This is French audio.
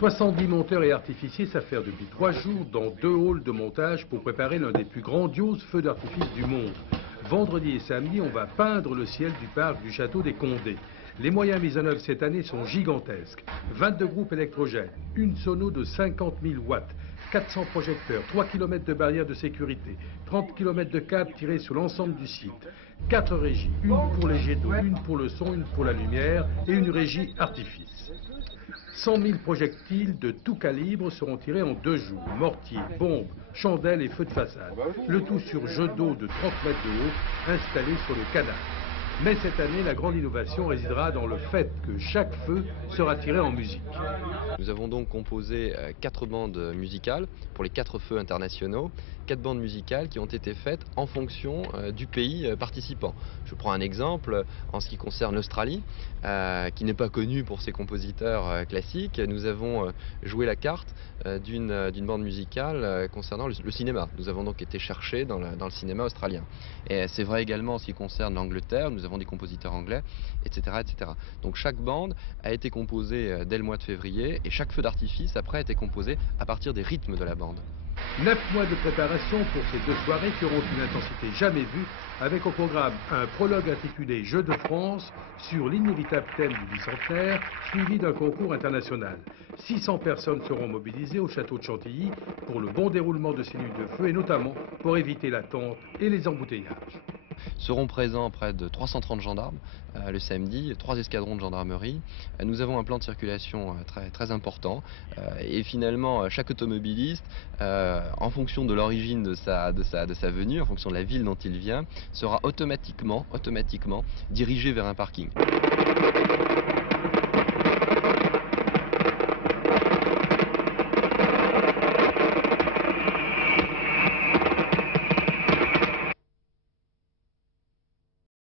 70 monteurs et artificiers s'affairent depuis 3 jours dans 2 halls de montage pour préparer l'un des plus grandioses feux d'artifice du monde. Vendredi et samedi, on va peindre le ciel du parc du château des Condés. Les moyens mis en œuvre cette année sont gigantesques. 22 groupes électrogènes, une sono de 50 000 watts, 400 projecteurs, 3 km de barrières de sécurité, 30 km de câbles tirés sur l'ensemble du site, 4 régies, une pour les jets d'eau, une pour le son, une pour la lumière et une régie artifice. 100 000 projectiles de tout calibre seront tirés en 2 jours. Mortiers, bombes, chandelles et feux de façade. Le tout sur jet d'eau de 30 mètres de haut, installé sur le canal. Mais cette année, la grande innovation résidera dans le fait que chaque feu sera tiré en musique. Nous avons donc composé 4 bandes musicales pour les 4 feux internationaux, 4 bandes musicales qui ont été faites en fonction du pays participant. Je prends un exemple en ce qui concerne l'Australie, qui n'est pas connue pour ses compositeurs classiques. Nous avons joué la carte d'une bande musicale concernant le cinéma. Nous avons donc été chercher dans le cinéma australien. Et c'est vrai également en ce qui concerne l'Angleterre, nous avons des compositeurs anglais, etc., etc. Donc chaque bande a été composée dès le mois de février et chaque feu d'artifice après a été composé à partir des rythmes de la bande. 9 mois de préparation pour ces 2 soirées qui auront une intensité jamais vue, avec au programme un prologue intitulé Jeux de France sur l'inévitable thème du bicentenaire, suivi d'un concours international. 600 personnes seront mobilisées au château de Chantilly pour le bon déroulement de ces nuits de feu et notamment pour éviter l'attente et les embouteillages. Seront présents près de 330 gendarmes le samedi, 3 escadrons de gendarmerie. Nous avons un plan de circulation très important et finalement chaque automobiliste, en fonction de l'origine de sa venue, en fonction de la ville dont il vient, sera automatiquement dirigé vers un parking.